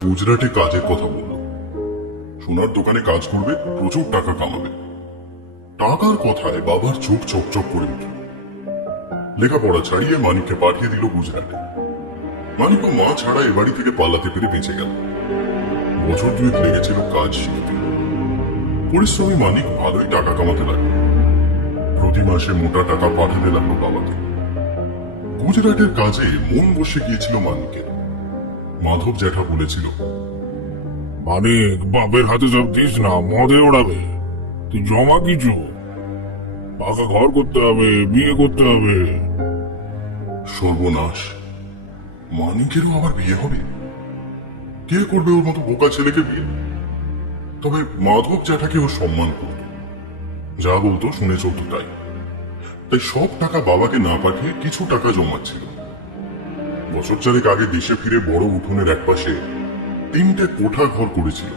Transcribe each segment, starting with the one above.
গুজরাটে কাজের কথা বলল। সোনার দোকানে কাজ করবে, প্রচুর টাকা কামাবে। টাকার কথায় বাবার চোখ চকচক করে উঠল। লেখাপড়া ছাড়িয়ে মানিককে পাঠিয়ে দিল গুজরাটে। মানিক ও মা ছাড়া এ বাড়ি থেকে পালাতে পেরে বেঁচে গেল। বছর দুয়েক লেগেছিল কাজ শিখতে। পরিশ্রমী মানিক ভালোই টাকা কামাতে লাগলো। প্রতি মাসে মোটা টাকা পাঠাতে লাগলো বাবাকে। গুজরাটের কাজে মন বসে গিয়েছিল মানিকের। মাধব জ্যাঠা বলেছিল, মানিক, বাপের হাতে সব দিস না, মদে ওড়াবে। তুই জমা কিছু, পাকা ঘর করতে হবে, বিয়ে করতে হবে। সর্বনাশ, মানিকেরও আবার বিয়ে হবে? কে করবে ওর মতো বোকা ছেলেকে বিয়ে? তবে মাধব জ্যাঠাকে ও সম্মান করত, যা বলতো শুনে চলত তাই। তাই সব টাকা বাবাকে না পাঠিয়ে কিছু টাকা জমাচ্ছিল। বছর চারেক আগে দেশে ফিরে বড় উঠোনের একপাশে 3টে কোঠা ঘর করেছিল।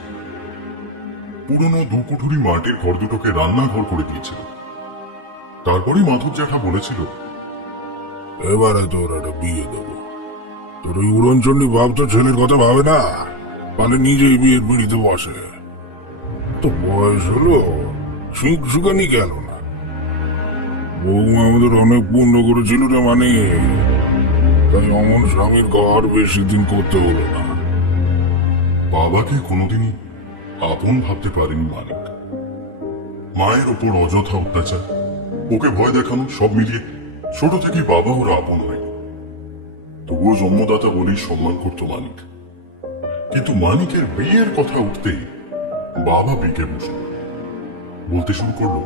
পুরনো 2 কুঠুরি মাটির ঘর দুটোকে রান্নাঘর করে দিয়েছিল। তারপরই মাধব জ্যাঠা বলেছিল, এবারে তোর একটা বিয়ে দেবো। তোর ওই উড়নচন্ডী বাপ তো ছেলের কথা ভাবে না, মানে নিজেই বিয়ের পিড়িতে বসে। তো বয়স হলো, সুখ সুখানি গেল না। বৌমা আমাদের অনেক পুণ্য করেছিল রে, মানে তাই অমন স্বামীর ঘর বেশি দিন করতে হলো না। বাবাকে কোনোদিনই আপন ভাবতে পারেনি মানিক। মায়ের ওপর অযথা অত্যাচার, ওকে ভয় দেখানো, সব মিলিয়ে ছোট থেকেই বাবা ওর আপন হয়নি। তবুও জন্মদাতা বলেই সম্মান করত মানিক। কিন্তু মানিকের বিয়ের কথা উঠতেই বাবা বেঁকে বসল। বলতে শুরু করলো,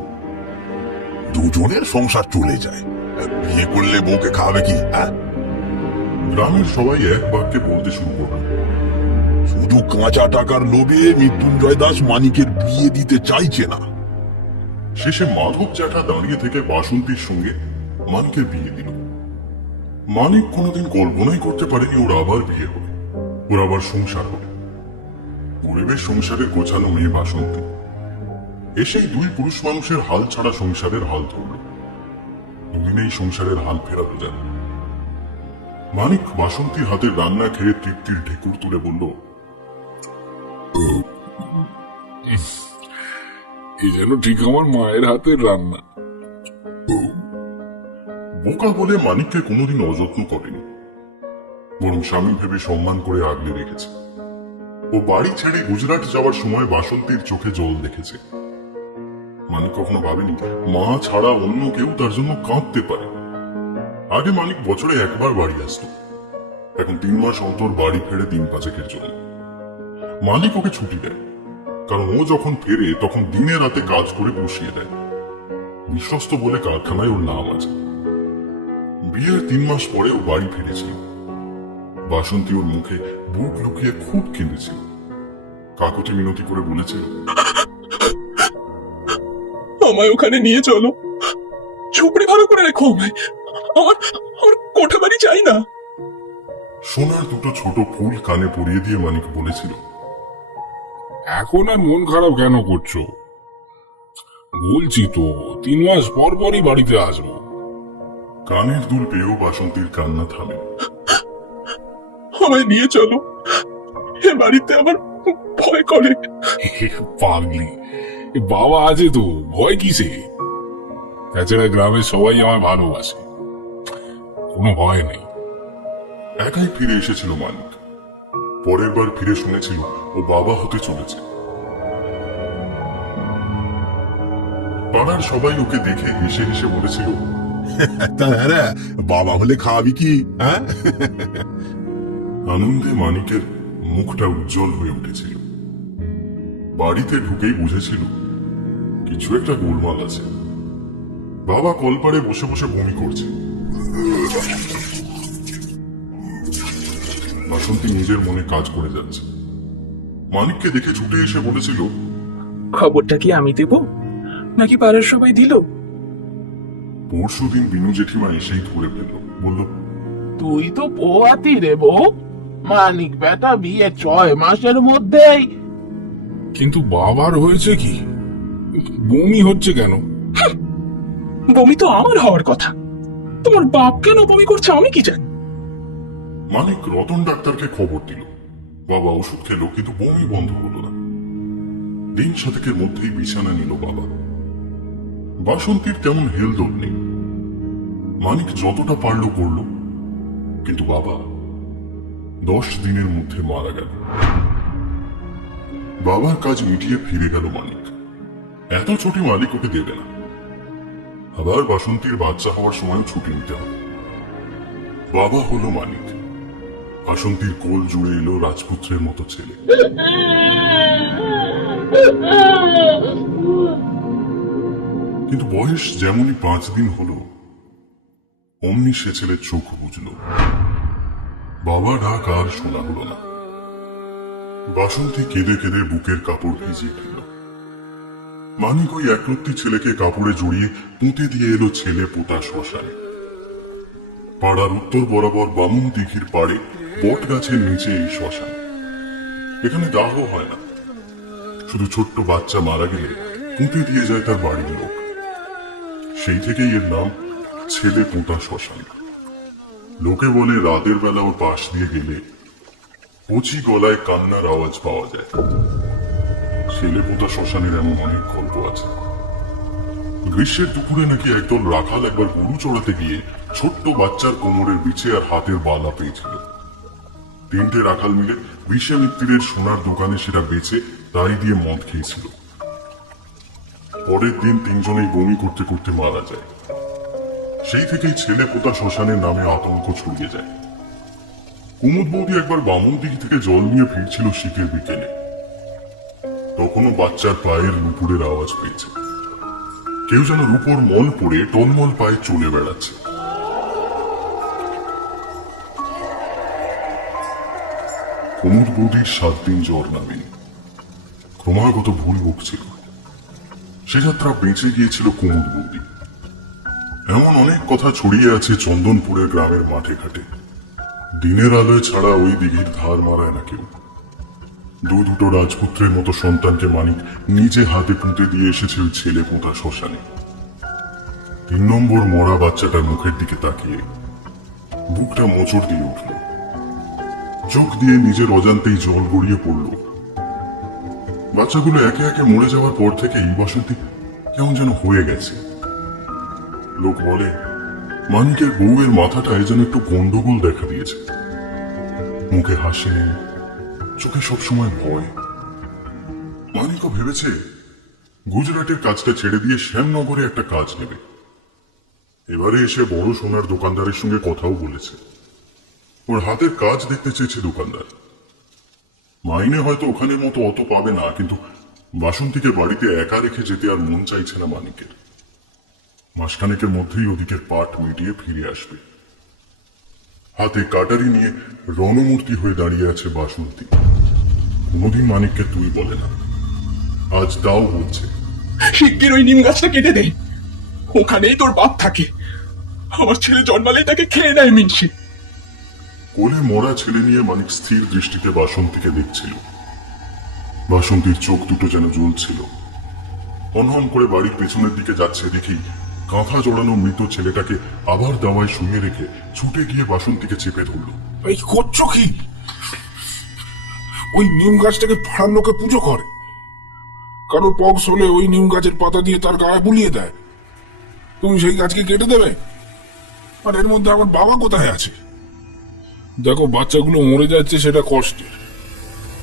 দুজনের সংসার চলে যায়, বিয়ে করলে বউকে খাওয়াবে কি? গ্রামের সবাই এক বাক্যে বলতে শুরু করলো, শুধু কাঁচা টাকার লোভে মৃত্যুঞ্জয় দাস মানিকের বিয়ে দিতে চাইছে না। শেষে মাধব জ্যাঠা দাঁড়িয়ে থেকে বাসন্তীর সঙ্গে মানিকের বিয়ে দিল। মানিক কোনোদিন কল্পনাই করতে পারেনি ওর আবার বিয়ে হবে, ওর আবার সংসার হবে। পরিবেশ সংসারের গোছানো মেয়ে বাসন্তী এসেই 2 পুরুষ মানুষের হাল ছাড়া সংসারের হাল ধরল। দুদিনেই সংসারের হাল ফেরাতে যাবে। মানিক বাসন্তীর হাতের রান্না খেয়ে তৃপ্তির ঢেকুর তুলে বলল, এই যেন ঠিক আমার মায়ের হাতের রান্না। বোকা বলে মানিককে কোনোদিন অযত্ন করেনি, বরং স্বামী ভেবে সম্মান করে আগলে রেখেছে। ও বাড়ি ছেড়ে গুজরাট যাওয়ার সময় বাসন্তীর চোখে জল দেখেছে। মানিক কখনো ভাবেনি মা ছাড়া অন্য কেউ তার জন্য কাঁদতে পারে। আগে মানিক বছরে একবার বাড়ি আসতো, এখন 3 মাস অন্তর বাড়ি ফেরে 3 পাঁচেকের জন্য। মালিক ওকে ছুটি দেয়, কারণ ও যখন ফেরে তখন দিনে রাতে কাজ করে বসিয়ে দেয়। বিশ্বস্ত বলে কারখানায় ওর নাম আছে। বিয়ের 3 মাস পরে ও বাড়ি ফিরেছিল। বাসন্তী ওর মুখে বুক লুকিয়ে খুব কেঁদেছিল। কাকুতি মিনতি করে বলেছিল, আমায় ওখানে নিয়ে চলো, ঝুপড়ি ভালো করে রেখো আমায়। আমার আমার কোঠা বাড়ি চাই না। সোনার 2টো ছোট ফুল কানে পরিয়ে দিয়ে মানিক বলেছিল, এখন আর মন খারাপ কেন করছো? বলছি তো 3 মাস পর পরই বাড়িতে আসবো। কানের দুল পেয়েও বাসন্তীর কান্না থামে। আমায় নিয়ে চলো, এ বাড়িতে আমার ভয় করে। পাগলি, বাবা আছে তো, ভয় কিসে? তাছাড়া গ্রামের সবাই আমায় ভালোবাসে, কোনো ভয় নেই। একাই ফিরে এসেছিল মানিক। পরের বার ফিরে শুনেছিল ও বাবা হতে চলেছে। পাড়ার সবাই ওকে দেখে হেসে হেসে বলেছিল, তা হ্যাঁ, বাবা হলে খাওয়াবি কি? আনন্দে মানিকের মুখটা উজ্জ্বল হয়ে উঠেছিল। বাড়িতে ঢুকেই বুঝেছিল কিছু একটা গোলমাল আছে। বাবা কলপাড়ে বসে বসে বমি করছে। বাসন্তী নিজের মনে কাজ করে যাচ্ছে। মানিককে দেখে ছুটে এসে বলেছিল, খবরটা কি আমি দেব নাকি পাড়ার সবাই দিল? পরশুদিন বিনু জেঠিমা এসেই ধরে ফেলল। বলল, তুই তো পোয়াতি রে বউ, মানিক বেটা বিয়ে 6 মাসের মধ্যেই। কিন্তু বাবার হয়েছে কি? বমি হচ্ছে কেন? বমি তো আমার হওয়ার কথা, তোমার বাপ কেন বমি করছে আমি কি জানি। মানিক রতন ডাক্তারকে খবর দিল। বাবা ওষুধ খেলো কিন্তু বমি বন্ধ হলো না। দিন সাতেকের মধ্যেই বিছানা নিল বাবা। বাসন্তীর তেমন হেলদোল নেই। মানিক যতটা পারলো করলো, কিন্তু বাবা 10 দিনের মধ্যে মারা গেল। বাবার কাজ মিটিয়ে ফিরে গেল মানিক। এত ছুটি মালিক ওকে দেবে না। আবার বাসন্তীর বাচ্চা হওয়ার সময় ছুটি নিতে হবে। বাবা হলো মানিক। বাসন্তীর কোল জুড়ে এলো রাজপুত্রের মতো ছেলে। কিন্তু বয়স যেমনই 5 দিন হলো, অমনি সে ছেলের চোখ বুঝল। বাবা ডাক আর শোনা হলো না। বাসন্তী কেঁদে কেঁদে বুকের কাপড় ভিজিয়ে ফেলল। মানিক ওই একরত্তি ছেলেকে কাপড়ে জড়িয়ে পুঁতে দিয়ে এলো ছেলে পোতা শ্মশানে। পাড়ার উত্তর বরাবর বামুন দিঘির পাড়ে বট গাছের নিচে এই শ্মশান। এখানে দাহ হয় না, শুধু ছোট্ট বাচ্চা মারা গেলে পুঁতে দিয়ে যায় তার বাড়ির লোক। সেই থেকেই এর নাম ছেলে পোঁতা শ্মশান। লোকে বলে রাতের বেলা ওর পাশ দিয়ে গেলে কচি গলায় কান্নার আওয়াজ পাওয়া যায়। ছেলে পোঁতা শ্মশানের এমন অনেক গল্প আছে। গ্রীষ্মের দুপুরে নাকি একদল রাখাল একবার গরু চড়াতে গিয়ে ছোট্ট বাচ্চার কোমরের বিছে আর হাতের বালা পেয়েছিল। 3টে রাখাল মিলে বিষে মিত্তিরের সোনার দোকানে সেটা বেচে তাই দিয়ে মদ খেয়েছিল। পরের দিন 3 জনেই বমি করতে করতে মারা যায়। সেই থেকেই ছেলে পোঁতা শ্মশানের নামে আতঙ্ক ছড়িয়ে যায়। কুমুদ বৌদি একবার বামুন দিঘি থেকে জল নিয়ে ফিরছিল শীতের বিকেলে। তখনও বাচ্চার পায়ের নুপুরের আওয়াজ পেয়েছে। কেউ যেন রূপোর মল পরে টলমল পায়ে চলে বেড়াচ্ছে। কুমুদ বৌদির 7 দিন জ্বর নামেনি। ক্রমাগত ভুল বকছিল। সে যাত্রা বেঁচে গিয়েছিল কুমুদ বৌদি। এমন অনেক কথা ছড়িয়ে আছে চন্দনপুরের গ্রামের মাঠে ঘাটে। দিনের আলোয় ছাড়া ওই দিঘির ধার মারায় না কেউ। দুটো রাজপুত্রের মতো সন্তানকে মানিক নিজে হাতে পুঁতে দিয়ে এসেছে ওই ছেলে পোঁতা শ্মশানে। 3 নম্বর মরা বাচ্চাটার মুখের দিকে তাকিয়ে বুকটা মোচড় দিয়ে উঠল। চোখ দিয়ে নিজের অজান্তেই জল গড়িয়ে পড়ল। বাচ্চাগুলো একে একে মরে যাওয়ার পর থেকে এই বাসন্তী কেমন যেন হয়ে গেছে। লোক বলে মানিকের বউয়ের মাথাটায় যেন একটু গন্ডগোল দেখা দিয়েছে। মুখে হাসি নেই, চোখে সবসময় ভয়। মানিকও ভেবেছে গুজরাটের কাজটা ছেড়ে দিয়ে শ্যামনগরে একটা কাজ নেবে। এবারে এসে বড় সোনার দোকানদারের সঙ্গে কথাও বলেছে। ওর হাতের কাজ দেখতে চেয়েছে দোকানদার। মাইনে হয়তো ওখানের মতো অত পাবে না, কিন্তু বাসন্তীকে বাড়িতে একা রেখে যেতে আর মন চাইছে না মানিকের। মাসখানেকের মধ্যেই ওদিকের পাট মিটিয়ে ফিরে আসবে। হাতে কাটারি নিয়ে রণমূর্তি হয়ে দাঁড়িয়ে আছে বাসন্তী। কোনোদিন মানিককে তুই বলে না, আজ তাও বলছে। শিগগির ওই নিম গাছটা কেটে দে। ওখানেই তোর বাপ থাকে। আমার ছেলে জন্মালেই তাকে খেয়ে নেয় মিনসে। কোলে মরা ছেলে নিয়ে মানিক স্থির দৃষ্টিতে বাসন্তীকে দেখছিল। বাসন্তীর চোখ দুটো যেন জ্বলছিল। হনহন করে বাড়ির পেছনের দিকে যাচ্ছে দেখি কাঁথা জড়ানো মৃত ছেলেটাকে আবার দাওয়ায় শুয়ে রেখে ছুটে গিয়ে বাসন্তীকে চেপে ধরল। এই করছো কি? ওই নিম গাছটাকে পাড়ার লোকে পুজো করে। কারোর পক্স হলে ওই নিম গাছের পাতা দিয়ে তার গায়ে বুলিয়ে দেয়। তুমি সেই গাছকে কেটে দেবে? আর এর মধ্যে আমার বাবা কোথায় আছে? দেখো, বাচ্চাগুলো মরে যাচ্ছে, সেটা কষ্টের,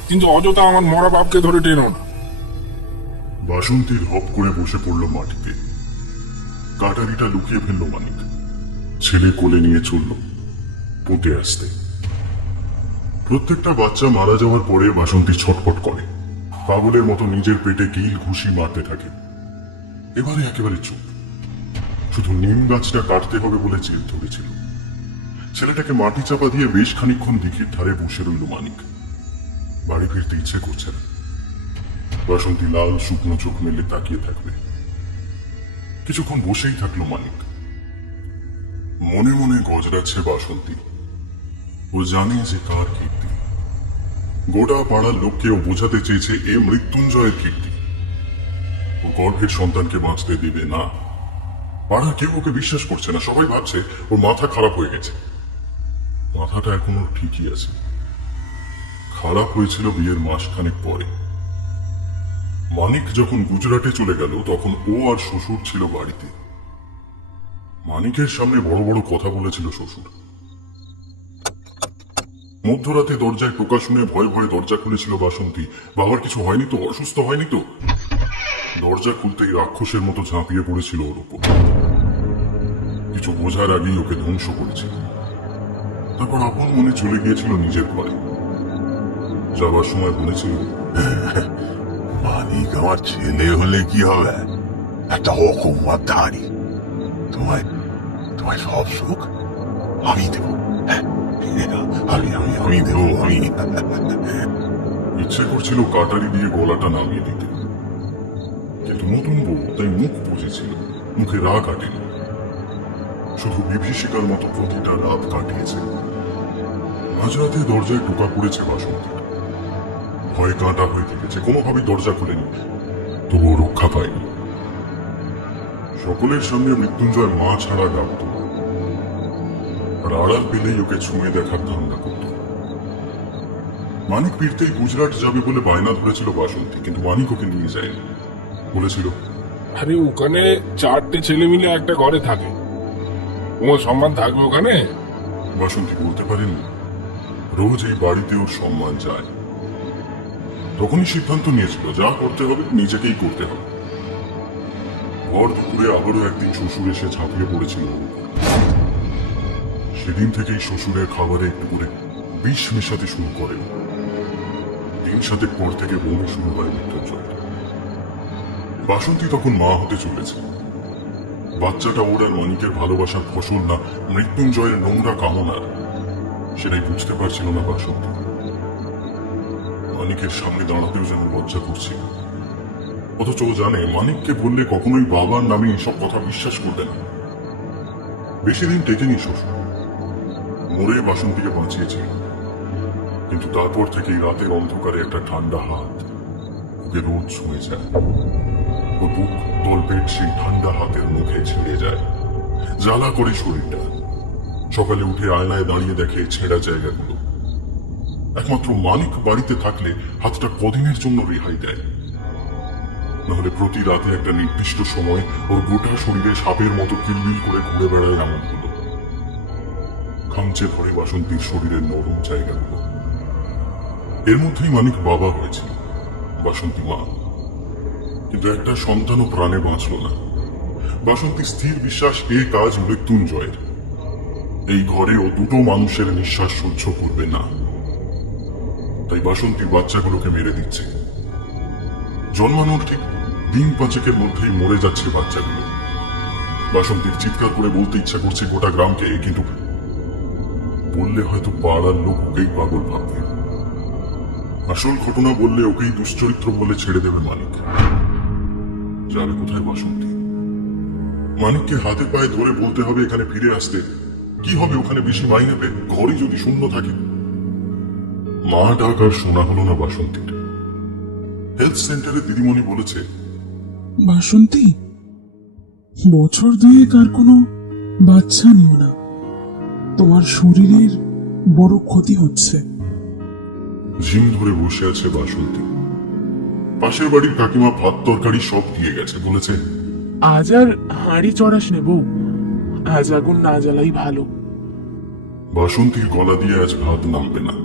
কিন্তু অযথা আমার মরা বাপকে ধরে টেনো না। বাসন্তীর হপ করে বসে পড়ল মাটিতে। কাটারিটা লুকিয়ে ফেলল মানিক। ছেলে কোলে নিয়ে চলল পুঁতে আসতে। প্রত্যেকটা বাচ্চা মারা যাওয়ার পরে বাসন্তী ছটফট করে, পাগলের মতো নিজের পেটে কিল ঘুষি মারতে থাকে। এবারে একেবারে চুপ। শুধু নিম গাছটা কাটতে হবে বলে জেদ ধরেছিল। ছেলেটাকে মাটি চাপা দিয়ে বেশ খানিকক্ষণ দিঘির ধারে বসে রইল মানিক। বাড়ি ফিরতে ইচ্ছে করছে না। বাসন্তী লাল শুকনো চোখ মেলে তাকিয়ে থাকবে। কিছুক্ষণ বসেই থাকলো মানিক। মনে মনে গজরাচ্ছে বাসন্তী। ও জানে যে কার কীর্তি। গোটা পাড়ার লোককেও বোঝাতে চেয়েছে এ মৃত্যুঞ্জয়ের কীর্তি। ও গর্ভের সন্তানকে বাঁচতে দেবে না। পাড়ার কেউ ওকে বিশ্বাস করছে না। সবাই ভাবছে ওর মাথা খারাপ হয়ে গেছে। মাথাটা এখন ওর ঠিকই আছে। খারাপ হয়েছিল বিয়ের মাসখানেক পরে। মানিক যখন গুজরাটে চলে গেল তখন ও আর শ্বশুর ছিল বাড়িতে। মানিকের সামনে বড় বড় কথা বলেছিল শ্বশুর। মধ্যরাতে দরজায় টোকা শুনে ভয়ে ভয়ে দরজা খুলেছিল বাসন্তী। বাবার কিছু হয়নি তো? অসুস্থ হয়নি তো? দরজা খুলতেই রাক্ষসের মতো ঝাঁপিয়ে পড়েছিল ওর উপর। কিছু বোঝার আগেই ওকে ধ্বংস করেছিল। তারপর আপন মনে চলে গিয়েছিল নিজের ঘরে। যাবার সময় বলেছিল, মানিক আমার ছেলে হলে কি হবে? একটা অকুমারধারী। তোমায় তোমায় সব সুখ আমি দেব। আমি দেব। আমি ইচ্ছে করছিল কাটারি দিয়ে গলাটা নামিয়ে দিতে, কিন্তু নতুন বউ তাই মুখ বুঝেছিল, মুখে রাগ কাটেনি। শুধু বিভীষিকার মতো প্রতিটা রাত কাটিয়েছে। মাঝরাতে দরজায় টোকা পড়েছে বাসন্তী। ভয়ে কাঁটা হয়ে থেকেছে, কোনোভাবেই দরজা খুলেনি, তবুও রক্ষা পায়নি। সকলের সামনে মৃত্যুঞ্জয় মা ছাড়া ডাকত, আর আড়াল পেলেই ওকে ছুঁয়ে দেখার ধান্দা করত। মানিক ফিরতেই গুজরাট যাবে বলে বায়না ধরেছিল বাসন্তী, কিন্তু মানিক ওকে নিয়ে যায়নি। বলেছিল, আরে ওখানে 4টে ছেলে মিলে একটা ঘরে থাকে, তোমার সম্মান থাকবে ওখানে। বাসন্তী বলতে পারেনি রোজ এই বাড়িতে ওর সম্মান যায়। তখনই সিদ্ধান্ত নিয়েছিল যা করতে হবে নিজেকেই করতে হবে। ভর দুপুরে আবারও একদিন শ্বশুর এসে ঝাঁপিয়ে পড়েছিল ওর উপর। সেদিন থেকেই শ্বশুরের খাবারে একটু করে বিষ মেশাতে শুরু করে। 3 সাতেক পর থেকে বমি শুরু হয় মৃত্যুঞ্জয়। বাসন্তী তখন মা হতে চলেছে। বাচ্চাটা ওর আর মানিকের ভালোবাসার ফসল না মৃত্যুঞ্জয়ের নোংরা কামনার, সেটাই বুঝতে পারছিল না বাসন্তী। মানিকের সামনে দাঁড়াতেও যেন লজ্জা করছিল। অথচ ও জানে মানিককে বললে কখনোই বাবার নামে এসব কথা বিশ্বাস করবে না। বেশি দিন টেকেনি শ্বশুর, মরে বাসন্তীকে বাঁচিয়েছিল। কিন্তু তারপর থেকেই রাতের অন্ধকারে একটা ঠান্ডা হাত ওকে রোজ ছুঁয়ে যায়। ও বুক তলপেট সেই ঠান্ডা হাতের মুখে ছেড়ে যায়, জ্বালা করে শরীরটা। সকালে উঠে আয়নায় দাঁড়িয়ে দেখে ছেঁড়া জায়গাগুলো। একমাত্র মানিক বাড়িতে থাকলে হাতটা কদিনের জন্য রেহাই দেয়, নাহলে প্রতি রাতে একটা নির্দিষ্ট সময় ওর গোটা শরীরে সাপের মতো কিলবিল করে ঘুরে বেড়ায় এমন হলো। খামচে ধরে বাসন্তীর শরীরের নরম জায়গাগুলো। এর মধ্যেই মানিক বাবা হয়েছিল, বাসন্তী মা। কিন্তু একটা সন্তানও প্রাণে বাঁচল না। বাসন্তী স্থির বিশ্বাস এ কাজ মৃত্যুঞ্জয়ের। এই ঘরে ও দুটো মানুষের নিঃশ্বাস সহ্য করবে না। তাই বাসন্তী বাচ্চাগুলোকে মেরে দিচ্ছে। জন্মানোর ঠিক দিন 5 মধ্যেই মরে যাচ্ছে বাচ্চাগুলো। বাসন্তীর চিৎকার করে বলতে ইচ্ছা করছে গোটা গ্রামকে, কিন্তু বললে হয়তো পাড়ার লোক ওকেই পাগল ভাববে। আসল ঘটনা বললে ওকেই দুশ্চরিত্র বলে ছেড়ে দেবে মানিক। যাবে কোথায় বাসন্তী? মানিককে হাতে পায়ে ধরে বলতে হবে এখানে ফিরে আসতে। কি হবে ওখানে বেশি মাইনে পেয়ে, ঘরই যদি শূন্য থাকে? মা ডাক আর শোনা হলো না বাসন্তীর। হেলথ সেন্টারে দিদিমণি বলেছে, বাসন্তী, বছর 2 আর কোনো বাচ্চা নিও না, তোমার শরীরের বড় ক্ষতি হচ্ছে। ঝিম ধরে বসে আছে বাসন্তী। পাশের বাড়ির কাকিমা ভাত তরকারি সব দিয়ে গেছে, বলেছে, আজ আর হাঁড়ি চড়াস নে বউ, আজ আগুন না জ্বালাই ভালো। বাসন্তীর গলা দিয়ে আজ ভাত নামবে না।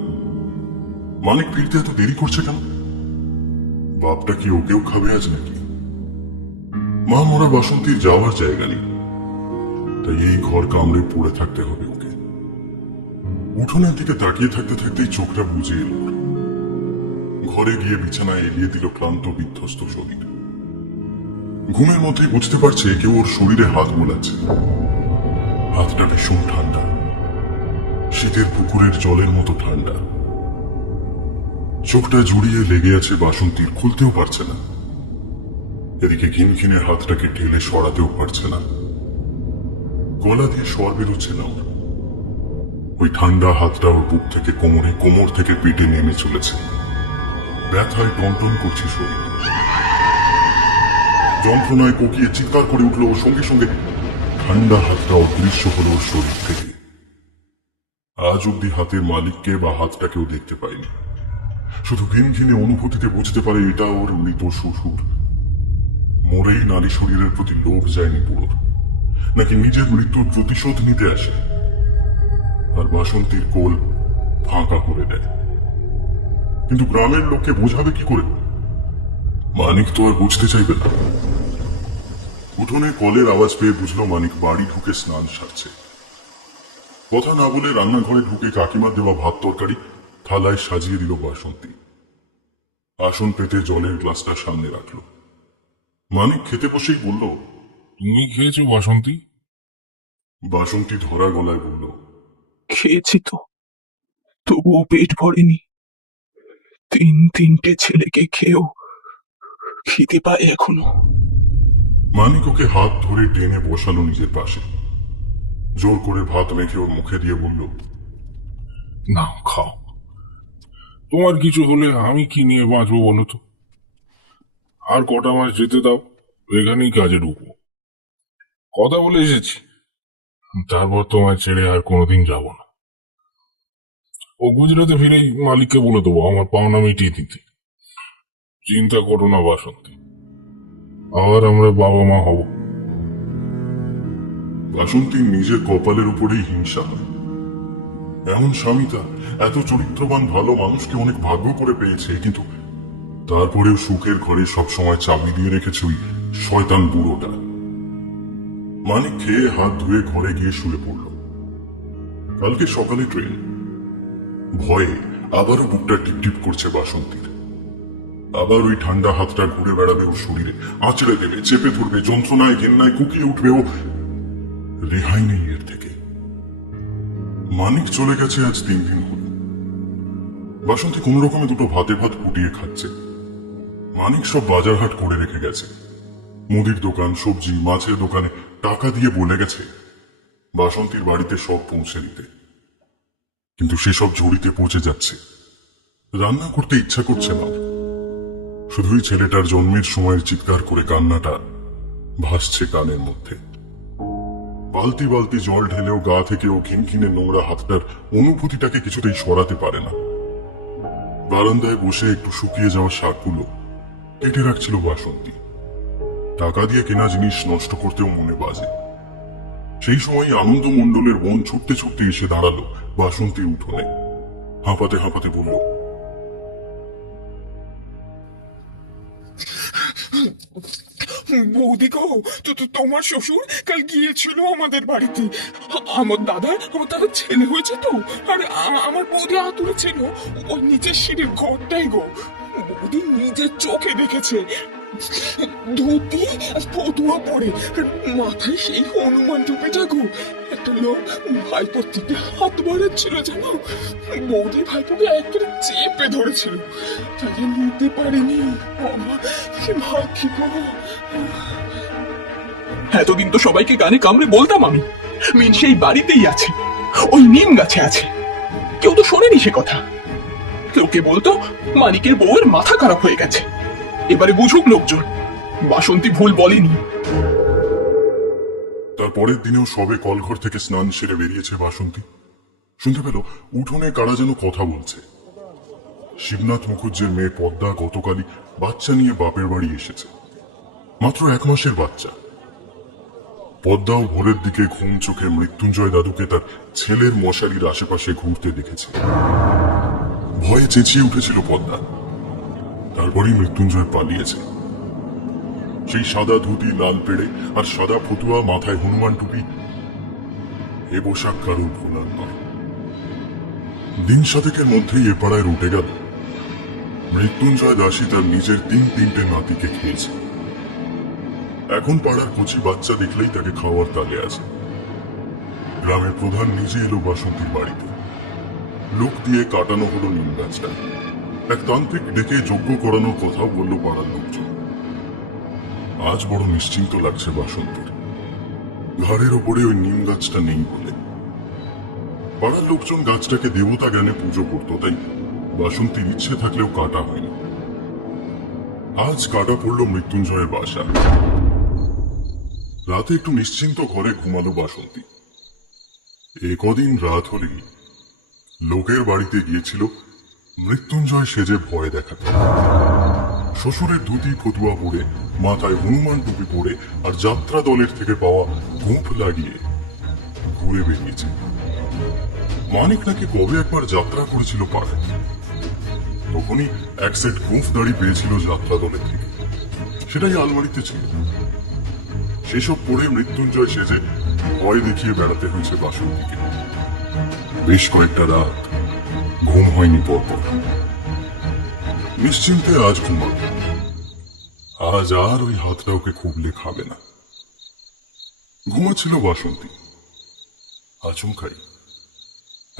মানিক ফিরতে এত দেরি করছে কেন? বাপটা কি ওকেও খাবে আজ নাকি? মা মরা বাসন্তীর যাওয়ার জায়গা নেই, তাই এই ঘর কামড়ে পড়ে থাকতে হবে ওকে। উঠোনের দিকে তাকিয়ে থাকতে থাকতেই চোখটা বুঝে এলো। ঘরে গিয়ে বিছানায় এলিয়ে দিল ক্লান্ত বিধ্বস্ত শরীর। ঘুমের মধ্যেই বুঝতে পারছে কেউ ওর শরীরে হাত বোলাচ্ছে। হাতটা ভীষণ ঠান্ডা, শীতের পুকুরের জলের মতো ঠান্ডা। চোখটা জুড়িয়ে লেগে আছে বাসন্তীর, খুলতেও পারছে না। এদিকে ঘিনঘিনে হাতটাকে ঠেলে সরাতেও পারছে না। গলা দিয়ে স্বর বেরোচ্ছে না ওর। ওই ঠান্ডা হাতটা ওর বুক থেকে কোমরে, কোমর থেকে পেটে নেমে চলেছে। ব্যথায় টনটন করছে শরীর। যন্ত্রণায় কোকিয়ে চিৎকার করে উঠল ওর, সঙ্গে সঙ্গে ঠান্ডা হাতটা অদৃশ্য হলো ওর শরীর থেকে। আজ অব্দি হাতের মালিককে বা হাতটাকেও দেখতে পাইনি। শুধু ঘিনঘিনে অনুভূতিতে বুঝতে পারে এটা ওর মৃত শ্বশুর। মরেই নারী শরীরের প্রতি লোভ যায়নি বুড়োর, নাকি নিজের মৃত্যুর প্রতিশোধ নিতে আসে আর বাসন্তীর কোল ফাঁকা করে দেয়। কিন্তু গ্রামের লোককে বোঝাবে কি করে? মানিক তো আর বুঝতে চাইবে না। উঠোনে কলের আওয়াজ পেয়ে বুঝলো মানিক বাড়ি ঢুকে স্নান সারছে। কথা না বলে রান্নাঘরে ঢুকে কাকিমার দেওয়া ভাত তরকারি থালায় সাজিয়ে দিল বাসন্তী। আসন পেতে জলের গ্লাসটা সামনে রাখলো। মানিক খেতে বসেই বলল, তুমি খেয়েছো বাসন্তী? বাসন্তী ধরা গলায় বলল, খেয়েছি তো, তবুও পেট ভরেনি। তিনটে ছেলেকে খেয়েও খিদে পায় এখনো। মানিক ওকে হাত ধরে টেনে বসালো নিজের পাশে। জোর করে ভাত মেখে ওর মুখে দিয়ে বলল, না, খাও। তোমার কিছু হলে আমি কি নিয়ে বাঁচবো বলো তো? আর কটা মাস যেতে দাও, এখানেই কাজে ঢুকবো। কথা বলে এসেছি, তারপর তোমায় ছেড়ে আর কোনোদিন যাব না। ও গুজরাতে ফিরে মালিককে বলে দেবো আমার পাওনা মিটিয়ে দিতে। চিন্তা করো না বাসন্তী, আবার আমরা বাবা মা হব। বাসন্তীর নিজের কপালের উপরেই হিংসা হয়। এমন স্বামীটা এত চরিত্রবান ভালো মানুষকে অনেক ভাগ্য করে পেয়েছে, কিন্তু তারপরেও সুখের ঘরে সবসময় চাবি দিয়ে রেখেছে ওই শয়তান বুড়োটা। মানিক খেয়ে হাত ধুয়ে ঘরে গিয়ে শুয়ে পড়ল। কালকে সকালে ট্রেন। ভয়ে আবারও বুকটা টিপটিপ করছে বাসন্তীর। আবার ওই ঠান্ডা হাতটা ঘুরে বেড়াবে ওর শরীরে, আঁচড়ে দেবে, চেপে ধরবে, যন্ত্রণায় ঘেন্নায় কুকিয়ে উঠবে। ও রেহাই নেই এর থেকে। মানিক চলে গেছে আজ 3 দিন হল। বাসন্তী কোন রকমে দুটো ভাতে ভাত ফুটিয়ে খাচ্ছে। মানিক সব বাজার হাট করে রেখে গেছে। মুদির দোকান, সবজি, মাছের দোকানে টাকা দিয়ে বলে গেছে বাসন্তীর বাড়িতে সব পৌঁছে দিতে। কিন্তু সেসব ঝুড়িতে পৌঁছে যাচ্ছে। রান্না করতে ইচ্ছা করছে না। শুধুই ছেলেটার জন্মের সময়ের চিৎকার করে কান্নাটা ভাসছে কানের মধ্যে। বালতি বালতি জল ঢেলেও গা থেকে ও ঘিনঘিনে নোংরা হাতটার অনুভূতিটাকে কিছুতেই সরাতে পারে না। বারান্দায় বসে একটু শুকিয়ে যাওয়া শাকগুলো কেটে রাখছিল বাসন্তী। টাকা দিয়ে কেনা জিনিস নষ্ট করতেও মনে বাজে। সেই সময় আনন্দ মণ্ডলের বোন ছুটতে ছুটতে এসে দাঁড়ালো বাসন্তীর উঠোনে। হাঁপাতে হাঁপাতে বলল, বৌদি গো, তোমার শ্বশুর কাল গিয়েছিল আমাদের বাড়িতে। আমার দাদার ছেলে হয়েছে তো, আর আমার বৌদি আতুরে ছিল ওই নিচের সিঁড়ির ঘরটাই গো। বৌদি নিজের চোখে দেখেছে। ধুতি আর ফতুয়া পরে, মাথায় সেই হনুমান টুপিটা গো। একটা লোক ভাইপোর দিকে হাত বাড়াচ্ছিল জানো। বৌদি ভাইপোকে একেবারে চেপে ধরেছিল, তাকে নিতে পারেনি। আমার কি ভাগ্যি গো। এতদিন তো সবাইকে গানে কামড়ে বলতাম আমি, মিন সেই বাড়িতেই আছে, ওই নিম গাছে আছে। কেউ তো শোনেনি সে কথা। লোকে বলতো মানিকের বউয়ের মাথা খারাপ হয়ে গেছে। এবারে বুঝুক লোকজন, বাসন্তী ভুল বলেনি। তার পরের দিনেও সবে কলঘর থেকে স্নান সেরে বেরিয়েছে বাসন্তী। শুনতে পেল উঠোনে কারা যেন কথা বলছে। শিবনাথ মুখুজ্জের মেয়ে পদ্মা গতকালই বাচ্চা নিয়ে বাপের বাড়ি এসেছে। মাত্র 1 মাসের বাচ্চা। পদ্মাও ভোরের দিকে ঘুম চোখে মৃত্যুঞ্জয় দাদুকে তার ছেলের মশারির আশেপাশে ঘুরতে দেখেছে। ভয়ে চেঁচিয়ে উঠেছিল পদ্মা। তারপরেই মৃত্যুঞ্জয় পালিয়েছে। সেই সাদা ধুতি, লাল পেড়ে আর সাদা ফতুয়া, মাথায় হনুমান টুপি, এ পোশাক কারোর ভোলার নয়। দিন 7 মধ্যেই এ পাড়ায় রুটে গেল মৃত্যুঞ্জয় দাসী তার নিজের 3 নাতিকে খেয়েছে। এখন পাড়ার কচি বাচ্চা দেখলেই তাকে খাওয়ার তালে আছে। গ্রামের প্রধান নিজে এলো বাসন্তীর বাড়িতে। লোক দিয়ে কাটানো হলো নিম গাছটা। এক তান্ত্রিক ডেকে যজ্ঞ করানোর কথাও বলল পাড়ার লোকজন। আজ বড় নিশ্চিন্ত লাগছে বাসন্তীর। ঘাড়ের ওপরে ওই নিম গাছটা নেই বলে। পাড়ার লোকজন গাছটাকে দেবতা জ্ঞানে পুজো করত, তাই বাসন্তীর ইচ্ছে থাকলেও কাটা হয়নি। আজ কাটা পড়ল মৃত্যুঞ্জয়ের বাসা। রাতে একটু নিশ্চিন্ত ঘরে ঘুমালো বাসন্তী। কদিন রাত হলেই লোকের বাড়িতে গিয়েছিল মৃত্যুঞ্জয় সেজে ভয় দেখাতে শ্বশুরের ধুতি ফতুয়া পরে, মাথায় হনুমান টুপি পরে আর যাত্রা দলের থেকে পাওয়া গোঁফ লাগিয়ে ঘুরে বেরিয়েছে। মানিক নাকি কবে একবার যাত্রা করেছিল পাড়ায়, তখনই এক সেট গোঁফ দাড়ি পেয়েছিল যাত্রা দলের থেকে, সেটাই আলমারিতে ছিল। সেসব পরে মৃত্যুঞ্জয় সেজে ভয় দেখিয়ে বেড়াতে হয়েছে বাসন্তীকে। বেশ কয়েকটা রাত ঘুম হয়নি পরপর। নিশ্চিন্তে আজ ঘুমাবে, আজ আর ওই হাতটা ওকে খুবলে খাবে না। ঘুমাচ্ছিল বাসন্তী, আচমকাই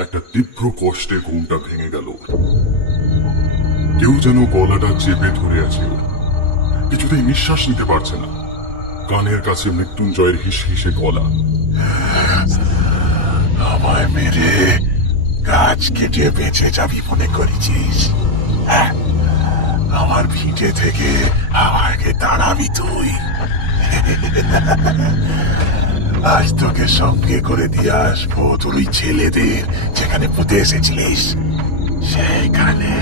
একটা তীব্র কষ্টে ঘুমটা ভেঙে গেল ওর। কেউ যেন গলাটা চেপে ধরে আছে ওর, কিছুতেই নিঃশ্বাস নিতে পারছে না। কানের কাছে মৃত্যুঞ্জয়ের হিস হিসে গলা। আমায় মেরে গাছ কেটে বেঁচে যাবি মনে করেছিস? হ্যাঁ, আমার ভিটে থেকে আমাকে দাঁড়াবি তুই? আজ তোকে সঙ্গে করে দিয়ে আসবো তোর ওই ছেলেদের যেখানে পুঁতে এসেছিলিস সেখানে।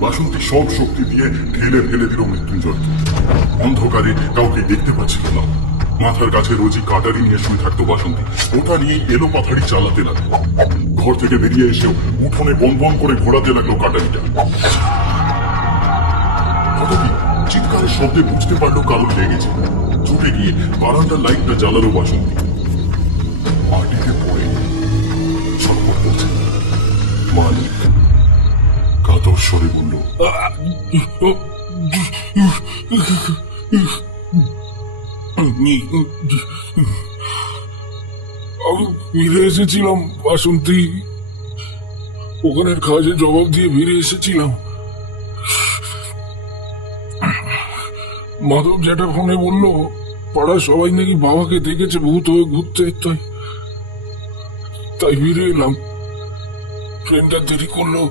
বাসন্তী সব শক্তি দিয়ে ঠেলে ফেলে দিল মৃত্যুঞ্জয়কে। অন্ধকারে কাউকে দেখতে পাচ্ছিল না। মাথার কাছে রোজই কাটারি নিয়ে শুয়ে থাকতো বাসন্তী, ওটা নিয়ে এলো পাথাড়ি চালাতে লাগলো। ঘর থেকে বেরিয়ে এসেও উঠোনে বন বন করে ঘোরাতে লাগলো কাটারিটা। হঠাৎই চিৎকারের শব্দে বুঝতে পারলো কারো লেগেছে। ছুটে গিয়ে বারান্দার লাইটটা জ্বালালো বাসন্তী। মাটিতে পড়ে ছটফট করছে। মালিক কাতর স্বরে বলল, আমি ফিরে এসেছিলাম বাসন্তী, ওখানের কাজে জবাব দিয়ে ফিরে এসেছিলাম। মাধব যেটা ফোনে বললো পাড়ার সবাই নাকি বাবাকে দেখেছে ভূত হয়ে ঘুরতে, তাই ফিরে এলাম। ট্রেনটা দেরি করলো,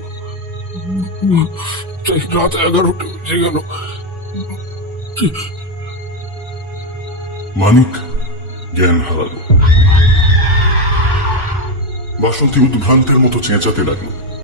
তাই রাত 11টা বেজে গেল। মানিক জ্ঞান হারালো। বাসন্তী উদ্ভ্রান্তের মতো চেঁচাতে লাগলো।